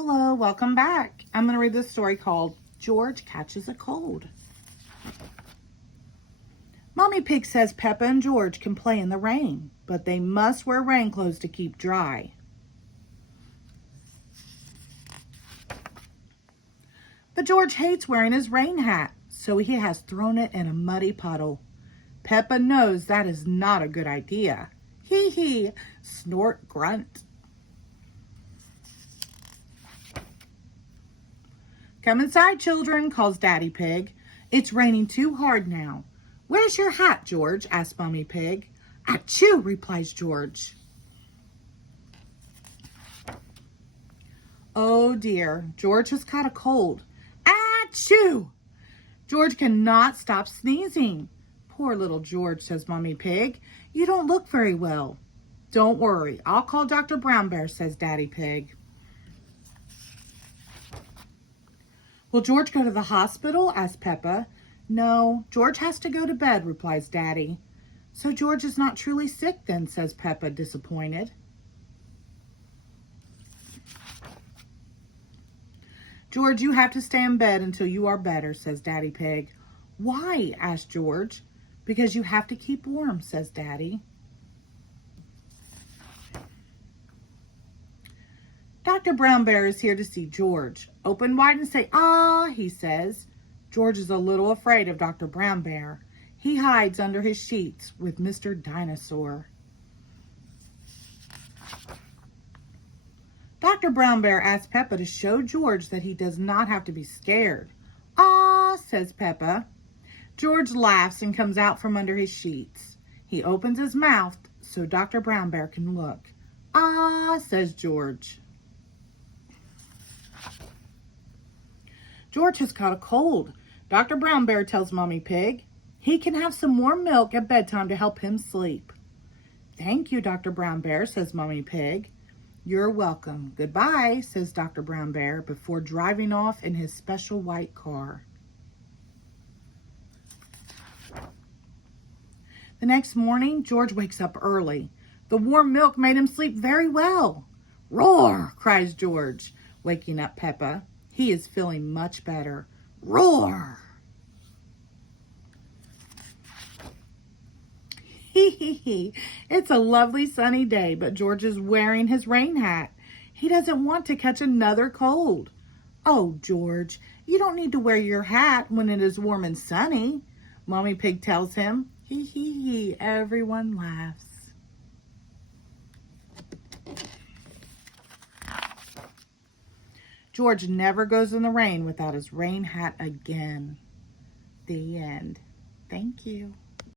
Hello, welcome back. I'm going to read this story called George Catches a Cold. Mommy Pig says Peppa and George can play in the rain, but they must wear rain clothes to keep dry. But George hates wearing his rain hat, so he has thrown it in a muddy puddle. Peppa knows that is not a good idea. Hee hee, snort, grunt. Come inside, children, calls Daddy Pig. It's raining too hard now. Where's your hat, George? asks Mommy Pig. Achoo, replies George. Oh dear, George has caught a cold. Achoo! George cannot stop sneezing. Poor little George, says Mommy Pig. You don't look very well. Don't worry, I'll call Dr. Brown Bear, says Daddy Pig. Will George go to the hospital? asks Peppa. No, George has to go to bed, replies Daddy. So George is not truly sick then, says Peppa, disappointed. George, you have to stay in bed until you are better, says Daddy Pig. Why? asks George. Because you have to keep warm, says Daddy. Dr. Brown Bear is here to see George. Open wide and say, ah, he says. George is a little afraid of Dr. Brown Bear. He hides under his sheets with Mr. Dinosaur. Dr. Brown Bear asks Peppa to show George that he does not have to be scared. Ah, says Peppa. George laughs and comes out from under his sheets. He opens his mouth so Dr. Brown Bear can look. Ah, says George. George has caught a cold. Dr. Brown Bear tells Mommy Pig he can have some warm milk at bedtime to help him sleep. Thank you, Dr. Brown Bear, says Mommy Pig. You're welcome. Goodbye, says Dr. Brown Bear before driving off in his special white car. The next morning, George wakes up early. The warm milk made him sleep very well. Roar, cries George, waking up Peppa. He is feeling much better. Roar! Hee hee hee. It's a lovely sunny day, but George is wearing his rain hat. He doesn't want to catch another cold. Oh, George, you don't need to wear your hat when it is warm and sunny, Mommy Pig tells him. Hee hee hee. Everyone laughs. George never goes in the rain without his rain hat again. The end. Thank you.